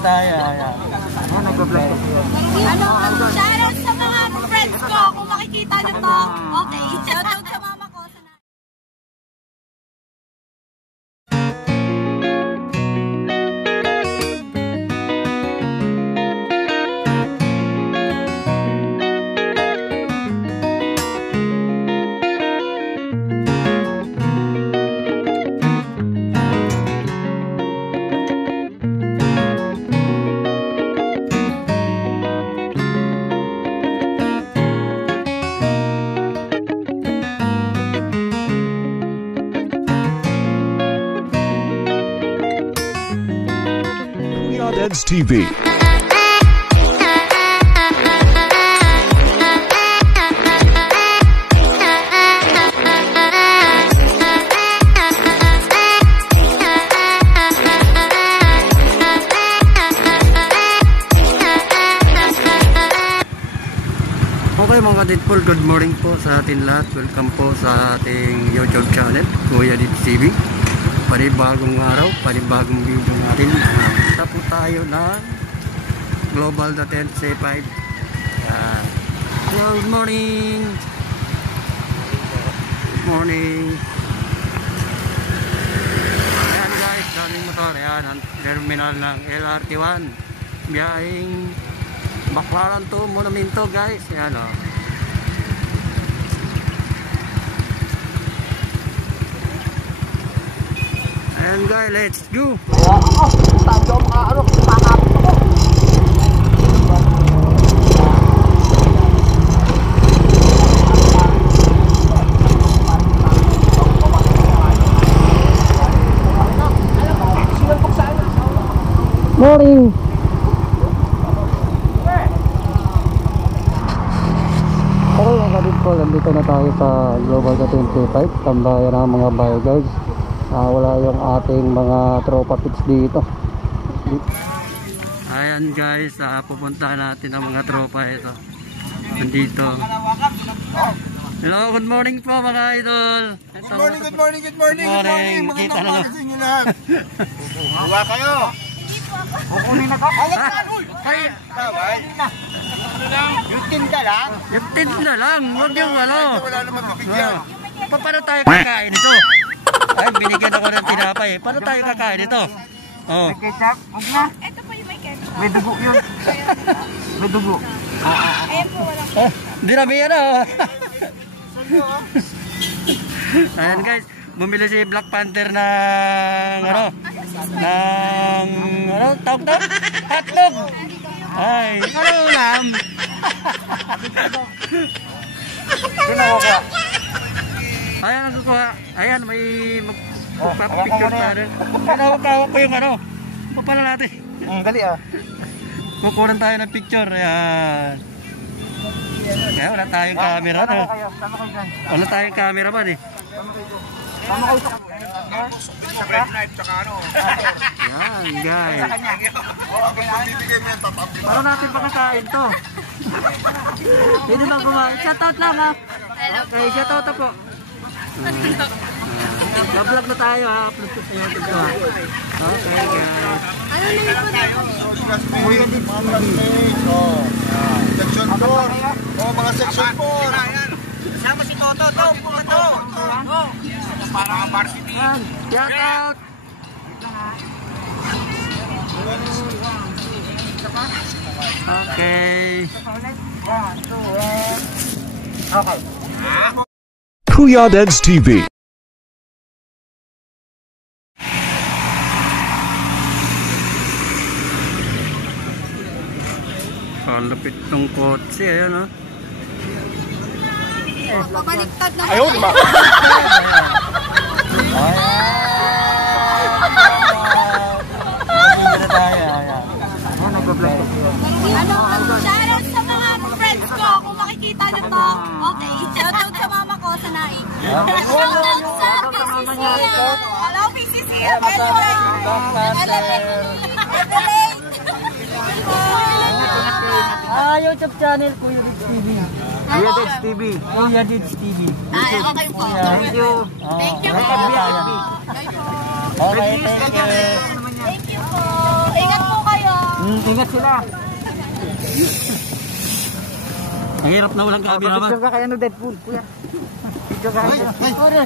tayo. Ayan. Nag-vlog. Shoutout sa mga friends ko. Kung makikita nyo to. Okay. Shoutout sa mama ko. Dads TV. Okay mga Deadpool, good morning po sa atin lahat. Welcome po sa ating YouTube channel, Kuya Deeds TV. Panibagong araw, panibagong video natin. Punta po tayo ng Global Tent C5. Good morning. Good morning. Ayan guys, daming motor. Ayan, ang terminal ng LRT1. Biyahing Baclaran to Monumento guys. Ayan o. Ayan guys, let's go. Morning. Okay mga kapit ko, nandito na tayo sa Global Tent C5. Tambayan ng mga bikers. Wala yung ating mga tropa pits dito. Ayan guys, pupunta natin ang mga tropa ito. Nandito. Hello, good morning po mga idol. Good morning, good morning, good morning, good morning. Magandang umaga sa inyo lahat. Buwa kayo. Kukunin na ka. Ay, taway. Yung tinda lang. Yung tinda lang, huwag yung ano. Wala naman mabigyan. Paano tayo kakain ito? Ay, binigyan ako ng tinapay. Paano tayo kakain ito? Oh. May ketchup? Huwag na. Ito po yung may ketchup. May dugo yun. May dugo. Ayan po, walang Hindi na may ano. Ayan guys, bumili si Black Panther ng ano? Tawag to? Hotdog! Ay, ano ulam? Ginawa ka. Ayan, nagkukuha. Ayan, may magpapapicture pa rin. Hawak ko yung ano. Papala natin. Dali ah. Kukunan tayo ng picture. Ayan. Kaya wala tayong camera. Tama kayo dyan. Wala tayong camera ba eh. Tama kayo sa... Ayan guys. Paano natin pakakain to? Sino ba kumain? Shoutout lang ha. Okay, shoutout po. Vlog na tayo ha. Upload ko sa YouTube ko ha. Okay guys. ano na yung Kuya Deeds TV. Section 4. Mga section 4. Sama si Toto. Toto. Para ang varsity. Shoutout. Okay. Okay. Kuya Dads TV. Kalapit ng kotse, ayan o. Pabaliktad na. Ayun, ma. Shoutout sa mga friends ko. Kung makikita nyo to. Okay. Shoutout sa mama ko sa naik. Shoutout sa PCC. Hello, PCC. Anyway. YouTube channel Kuya Deeds TV. Kuya Deeds TV. Kuya Deeds TV. Ay, okay po. Thank you. Thank you po. Okay, Thank you po. Ingat po kayo. Ingat sila. Ang hirap na walang camera ba? Picture ka kaya no Deadpool, kuya. Picture ka kaya. Picture.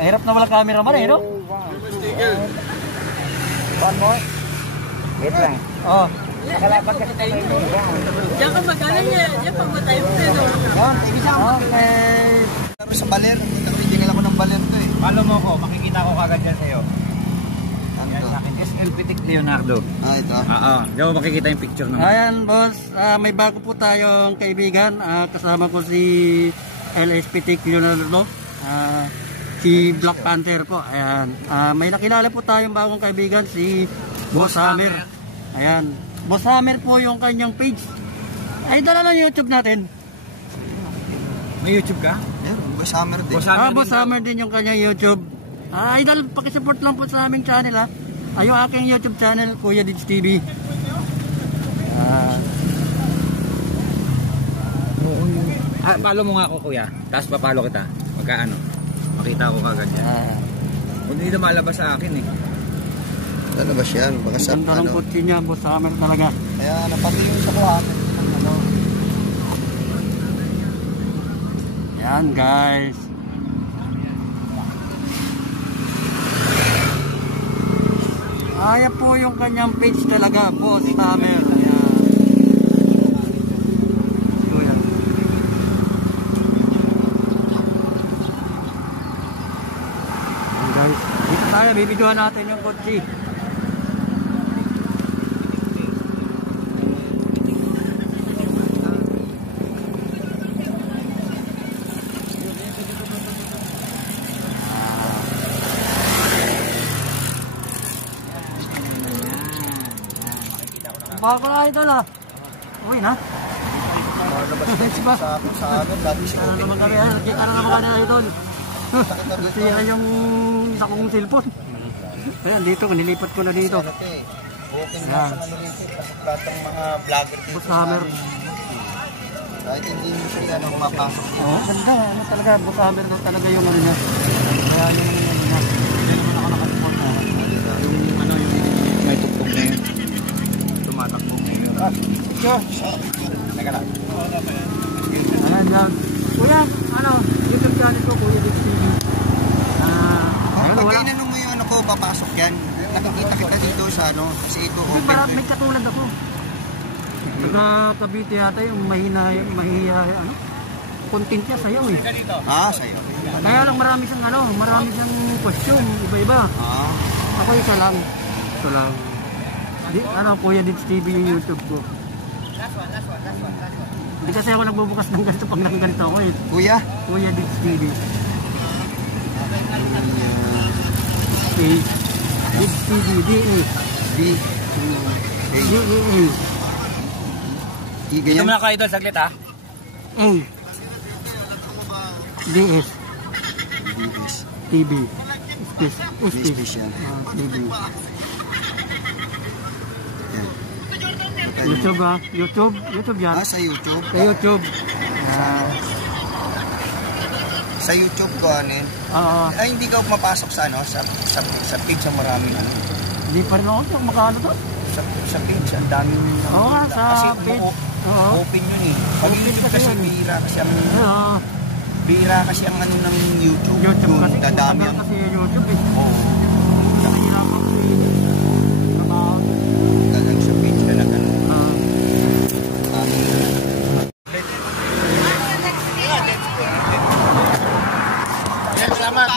Ang hirap na walang camera ba eh, no? One more. Wait lang. Oo. Nakalapat kasi tayo. Diyan ka magkano niya. Diyan pag matay mo pero. Okay. Sa baler, original ako ng baler to eh. Follow mo ko, makikita ko kagad yan sa'yo. Ano Yan to? sa akin, SL Pitik Leonardo. Ito. Oo, diyan mo makikita yung picture naman. Ayan boss, may bago po tayong kaibigan. Kasama ko si LS Pitik Leonardo. Si Black Panther po. Ayan. May nakilala po tayong bagong kaibigan, si Boss Hammer. Ayan. Boss Hammer po yung kanyang page. Ay, dala lang YouTube natin. May YouTube ka? Yan, Boss Hammer din. Boss Hammer din yung kanyang YouTube. Idol, pakisupport lang po sa aming channel ha. Yung aking YouTube channel, Kuya Dids TV. Follow mo nga ako kuya, tapos papalo kita. Magkaano? Makita ko kagad yan. Hindi na malabas sa akin eh. Ano ba siya? Baka sa Ganda ng kotse niya, Boss Hammer talaga. Kaya napatingin sa kuha. Yan guys. Ayan po yung kanyang page talaga, Boss Hammer. Ayan. So, yan. Ayan guys. Dito tayo, bibidyohan natin yung kotse. Bago na idol ah. Uy na. Sa ano, dati si Ano naman kami, nakita na naman kami idol. Nasira yung isa kong cellphone. Ayan, dito, nilipat ko na dito. Booking na sa ano rito. Lahat ng mga vlogger dito. Boss Hammer. Kahit hindi mo siya ano, mapasok. Oo, ganda. Ano talaga, Boss Hammer na talaga yung ano niya. Kaya yung ano niya. Hindi naman ako nakasupport na. Yung ano, yung may tugtog na yun. Tumatakbo na yun. Teka lang. Ayan lang. Kuya, ano, YouTube channel ko, Kuya Dids TV. Ayun, Pag wala. inanong mo yung ano ko, papasok yan. Nakikita kita dito sa ano, kasi ito Hindi, open. may katulad ako. Taga Cavite yata yung mahiya, ano, content niya sayaw eh. Sa'yo. Kaya lang marami siyang question, iba-iba. Ako isa lang. Kuya Dids TV yung YouTube ko. Hindi kasi ako nagbubukas ng ganito pag nakaganito ako eh. Kuya? Kuya Dids TV. Dids TV, D-E. D-E-E. Dito mo na kayo idol, saglit ha. A. DS. TV. TV. Yan. TV. YouTube ah. YouTube yan. Sa YouTube? Sa YouTube. Sa YouTube ko ano yun? Oo. Ay, hindi ka mapasok sa ano? Sa page ang maraming ano? Hindi pa rin ako makano to. Sa page, ang daming... Oo nga, sa kasi page. Oo. open yun eh. Pag Open YouTube kasi kasi yan. bihira kasi ang ano ng YouTube. YouTube Yung kasi. dadami Matagal ang... kasi YouTube eh. Oo. Nakahirapan ko eh. Trabaho. Galang sa page ka lang ano. Salamat.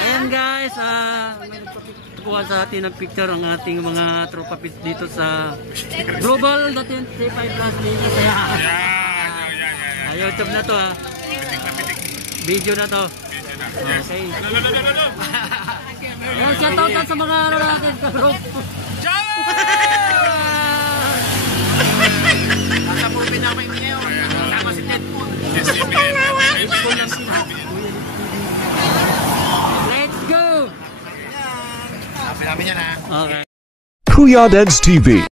Ayan guys, may nagpakuha sa atin ng picture ang ating mga tropa pits dito sa Global .25 Plus Liga. YouTube na to ha. Video na to. Okay. Ayan, shout out sa mga ano natin sa group. Nasa movie namin ngayon. Kasama si Deadpool. Let's go! Sabi namin yan ha. Okay. Kuya Dads TV.